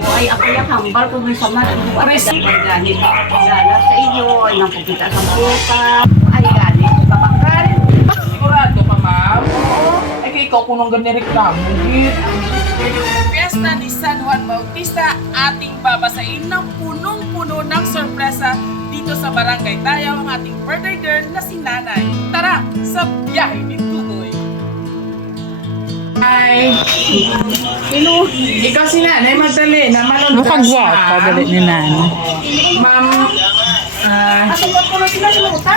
Ay, ako yung hambal kung may sama. Ares, ay ganit. Lala sa inyo, ay nang pagkita sa buka. Ay ganit, babakal. Sigurado ka, ma'am? Oo. Ay, kay ikaw kung nang ganyan reklamo, git. Fiesta ni San Juan Bautista, ating babasahin ng punong-puno ng sorpresa dito sa Barangay Tayaw ang ating birthday girl na si Nanay. Tara, sa biyahe ni Tutoy. Hi! Sino? Ikaw si Nanay Magdalena, manood ka Makagwapa, dali ni Nani. Ma'am, asungkat ko na sila sa luta.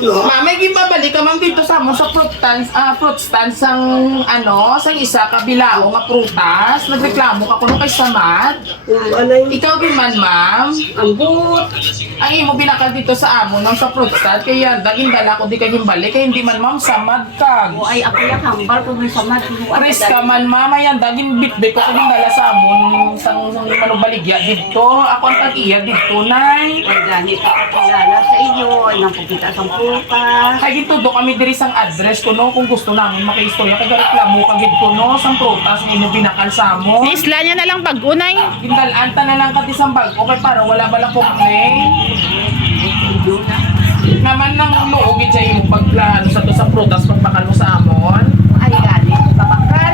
Ma'am, may gibabalik ka ma'am dito sa mo sa fruit stands ang sa isa kabilao nga prutas. Nagreklamo ka kuno kay Samad. Ikaw din man, ma'am. Ambot. Ang imo binakal dito sa amo nang sa fruit stand kaya daging dala ko di kay gimbalik kay hindi man ma'am Samad ka. Ay, ako yung hambal kung may sama. Ares ka man, ma'am, ayan, daging bitbit ko kung dala sa amon sang manubaligya dito. Ako ang tag-iya dito, nay. Ay ganit. Lala sa inyo, ay nang pagkita sa buka. Kaya dito do kami diri sang address ko no kung gusto namin makaistorya kay reklamo ka gid ko no sang prutas nga inyo binakal sa mo. Isla niya na lang pag-unay. Gindalanta na lang kati sang bag okay para wala bala complain. Naman nang luog gid sa imo pagplano sa to sa prutas pagpakal mo sa amon. Ay ganit, babakal.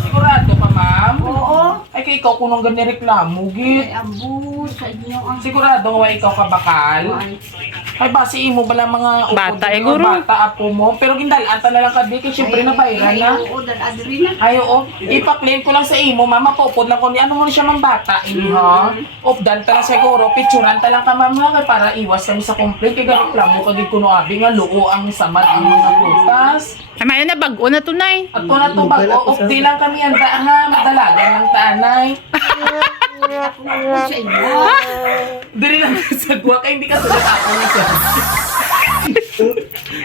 Sigurado ka, ma'am? Oo. Ay kay ikaw kung nang ganyan reklamo gid. Ay, ambot sa inyo ang... Sigurado nga ikaw ka bakal. Ay, Ay base imo bala mga Bata, mga siguro. bata apo mo pero gindalanta na lang kadi kay syempre na bayran na. oo, adri na. Ay, oo. Ipa-claim ko lang sa imo, mama. Popod lang ko ni ano mo siya mang bata. Ha? Opdan ta lang siguro. Picturean ta lang ka, mama. Kaya para iwas kami sa complaint. Kaya reklamo kagid ko no abi nga luo ang samad ang mga prutas. Ay, mayo na bag-o na tunay. At kung na to bago, opdi lang kami yan. Ha? Madalagan lang tanay. Oo, sa inyo. Dili lang sa gwa. Kaya hindi ka sulat ako na siya.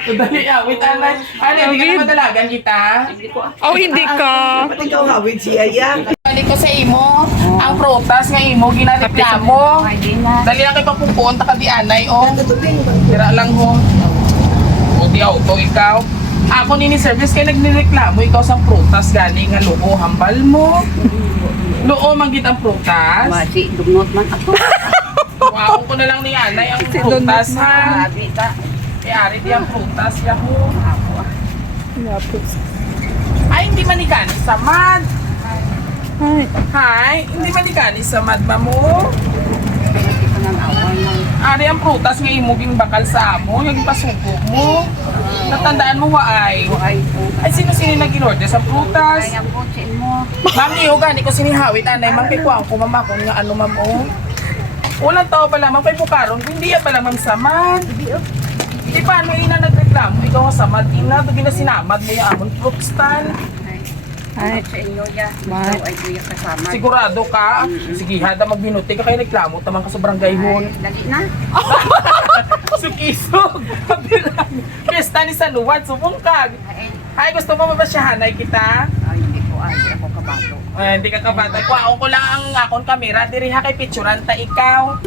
Dali, wait, anay. Ano, hindi ka na madalagan kita? Hindi ko Oh, hindi ka. Pati ikaw hawid siya yan. Balik ko sa imo, ang prutas nga imo, ginareklamo. Ay, di na. Dali lang kayo papupunta ka di anay, oh. Tira lang ho. O di auto ikaw. Ako nini service kay nagnireklamo ikaw sa prutas galing nga luo hambal mo. Luo man gid ang prutas. Masi, dugnot man ako. Wow ko na lang ni anay ang prutas ha. Sabi ka. Ari di ang prutas ya ho. Ay hindi man ikani sa mad. Ay, Hi, hindi man ikani sa mad mo. Hindi ko nang awan ng... Ari ang prutas nga imo ging bakal sa amo, yung pasuko mo. Natandaan mo waay. Ay, po. Ay sino nag-inorder sa prutas? Ay, ang butsin mo. Ma'am, iyo gani ko sinihawit anay, ma'am kay kuwang ko mama ko nga ano ma'am oh. Ulang tao pala ma'am kay pukaron, hindi yan pala ma'am samad. Di paano ina nagreklamo, ikaw nga samad, ina, doon na sinamad mo yung amon fruit stand. Ay, sa inyo ya. Ikaw ay kuya kasama. Sigurado ka? Sige, hada magbinuti ka kay reklamo, tamang ka sa barangay hon. Dali na. Sukisog! Pesta ni San Juan, sumungkag. Ay, gusto mo mabasyahanay kita? Ay, hindi ko ay. Ako kabato. Ay, hindi ka kabata. Kuwaon ko lang ang akong kamera. Diri ha kay picturean ta ikaw.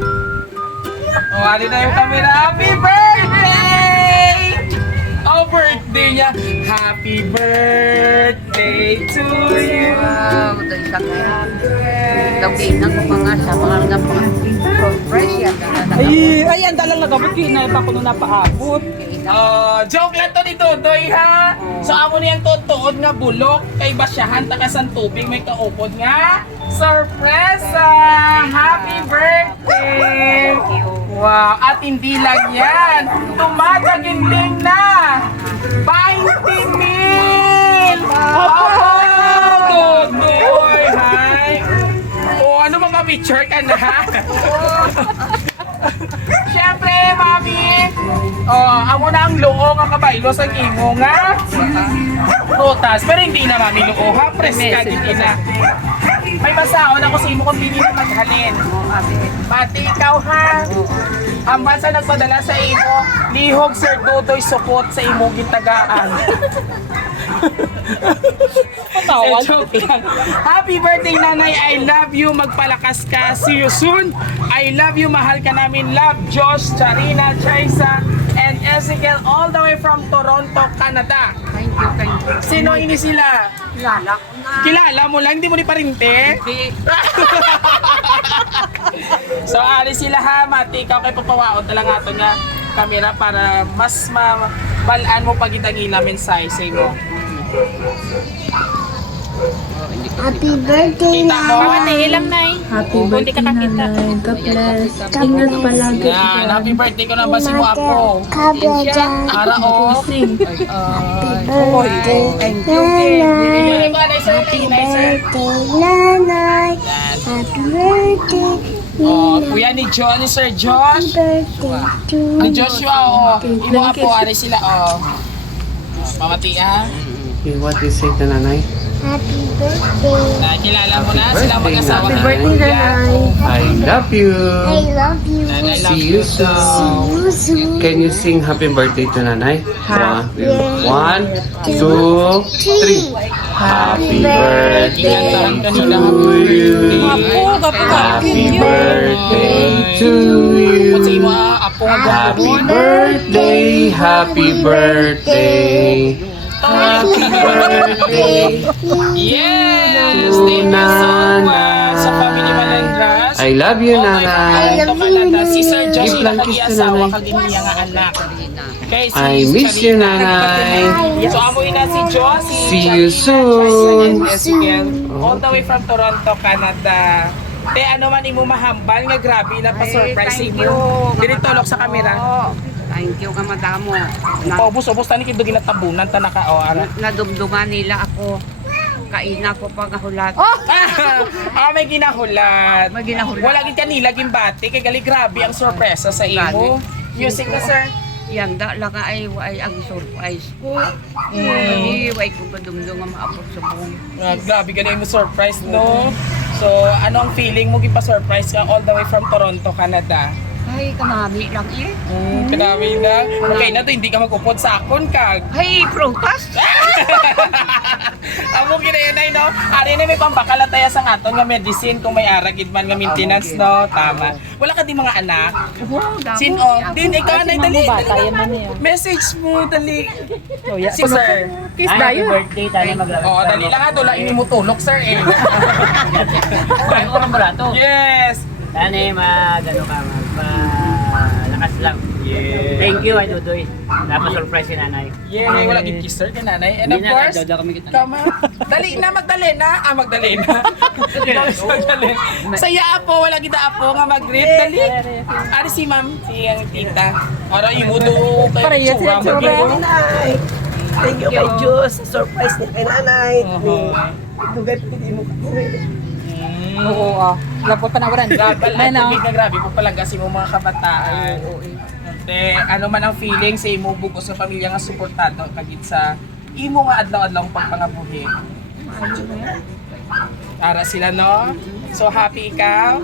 Oh, ali na yung kamera. Happy birthday! Oh, birthday niya. Happy birthday to you. Wow, dali sa kaya. Gawin ko mga sa mga nga mga surprise yan. ay, ang dalang nagabot. Kinayat ako nung napaabot. Oh, joke lang to ni Totoy ha. So amo niyang tutuod nga bulok kay basyahan takasan tubig may kaupod nga. Surpresa! Happy birthday! Wow, at hindi lang yan. Tumataginding na 20 mil! Oh, Totoy, hi! Oh, ano mga picture ka na ha? Siyempre, mami! Oh, amo na ang luo nga kabaylo sa imo nga prutas. Pero hindi na mami luo ha, preska din na. May basaon ako sa imo kung hindi na maghalin. Pati ikaw ha. Ang basa nagpadala sa imo, lihog Sir Dudoy Sukot sa imo gitagaan. Patawan. Joke lang. Happy birthday, Nanay. I love you. Magpalakas ka. See you soon. I love you. Mahal ka namin. Love, Josh, Charina, Chaisa, and Ezekiel all the way from Toronto, Canada. Thank you. Sino ini sila? Kilala ko na. Kilala mo lang, hindi mo ni parinte? Hindi. So, ali sila ha, Mati, ikaw kay papawaon talaga ato nga kamera para mas mabalaan mo pag itangila mensahe sa imo. Happy birthday, Kita mo? Ilam na eh. Happy birthday, Nanay. God bless. Ingat palagi. Yan, happy birthday ko na ba si mo ako? Kabeja. Para o. Happy birthday, Nanay. Happy birthday, Nanay. Happy birthday. Oh, kuya ni John, ni Sir Josh. Happy birthday to Ni Joshua, oh. Imo apo, ari sila, oh. Mamati ha. Okay, what do you say to nanay? Happy birthday. Nakilala mo na sila mag-asawa Happy na. birthday, Nanay. I love you. I love you. Nanay, love See you you soon. daw. You soon. Can you sing happy birthday to nanay? Yeah. One, two, three. Happy birthday to you. Happy birthday to Kung sa imo, you. apo nga Happy gagawin. birthday, happy birthday. Happy birthday. Yes! Thank you so much sa family Malangras. I love you, Okay, nanay. Toronto, Canada. Si Sir Josh Give lang lang kiss to kag-iasawa nanay. kag-iniya nga anak. Okay, I miss you, nanay. So amoy na si Josh, si See you Charina, soon. and Ezekiel, all the way from Toronto, Canada. Te, ano man imo mahambal nga grabe na pa-surprise Thank imo. you. Dili tolok sa kamera. Thank you ka madamo. Paubos-ubos tani kid ginatabunan ta naka o ara. Nadumduman nila ako. Kaina ko pag hulat. May ginahulat. May ginahulat. Wala gid kanila gimbati kay gali grabe ang sorpresa sa imo. Music na sir. Yanda lang ay ang surprise ko. Hindi, way ko badumdum nga maabot sa buong. Grabe gali mo surprise no. So ano ang feeling mo gipa-surprise ka all the way from Toronto, Canada? Ay, kamami lang eh. Kanawi na. Okay na to, hindi ka mag-upod sa akon kag. Ay, prutas! Amo ginayunay no. Ari na may pambakalataya sa aton nga medicine kung may aragid man nga maintenance no. Tama. Wala ka di mga anak. Sino? Din ikaw na dali. Bata yan man eh. Message mo dali. Oh, yeah. Si sir. Kiss dayo. Oo, dali lang ha. Dula ini mo tulok sir eh. Yes. Sana mag-ano ka, lakas lang. Yeah. Thank you, Idol Doy. Tapos surprise si nanay. Yeah, wala gid kiss sir kay nanay. And of Hindi na, course, daw kami kita. Tama. Dali na, magdali na. Magdali na. Magdali. Saya po, wala kita po nga mag-greet. Dali. Ari si ma'am, si ang tita. Para imudo kay Para yun siya, tsura. tsura. Nanay. Thank you kay Diyos. Surprise niya kay nanay. Oo. Dugay pili mo kami. Oo, ah. Lapot pa na waran. Grabe, Ay, no. na grabe po pala kasi mo mga kabataan. Te, ano man ang feeling sa imo bugos sa pamilya nga suportado kagit sa imo nga adlaw-adlaw pagpangabuhi. Para sila no? So happy ikaw?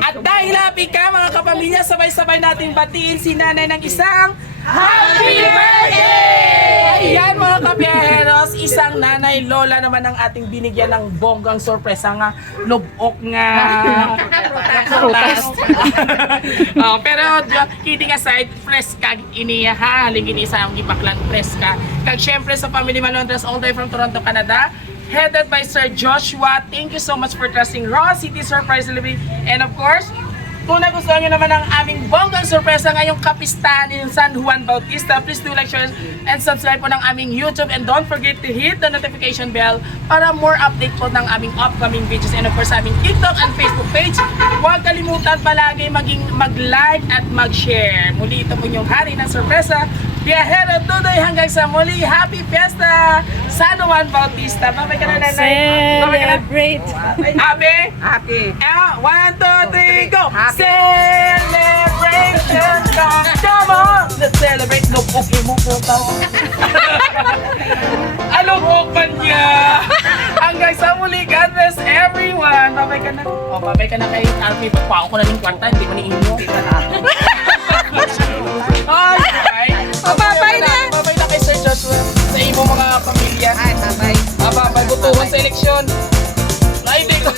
At dahil happy ka mga kapamilya, sabay-sabay natin batiin si nanay ng isang Happy Birthday! Ayan mga kabiyaheros, isang nanay lola naman ang ating binigyan ng bonggang sorpresa nga lubok nga prutas. Pero kidding aside, fresh kag iniya ha, halingin isa ang gibaklang fresh ka. Kag syempre sa Family Malondras all the way from Toronto, Canada, headed by Sir Joshua. Thank you so much for trusting Raw City Surprise Delivery. And of course, kung nagustuhan nyo naman ang aming bonggang sorpresa ngayong kapistahan in San Juan Bautista, please do like, share, and subscribe po ng aming YouTube. And don't forget to hit the notification bell para more update po ng aming upcoming videos. And of course, aming TikTok and Facebook page. Huwag kalimutan palagi mag-like at mag-share. Muli ito po yung hari ng sorpresa. Biyahero Tudoy hanggang sa muli. Happy Fiesta! San Juan Bautista. Bye-bye ka na, nanay. Bye-bye ka na. Celebrate. Happy? Happy! 1, 2, 3, go! Happy. Celebration time! Come on! Let's celebrate! Lubok mo po tao. Alubok man niya! Hanggang sa muli, God bless everyone! Babay ka na. Babay ka na kay Alfie. Pagpao ko na ng kwarta, hindi ko ni inyo. Ay! Babay na! Babay na kay Sir Joshua sa imo mga pamilya. Ay, bye-bye. Babay, butuhan sa eleksyon. Ay, hindi ko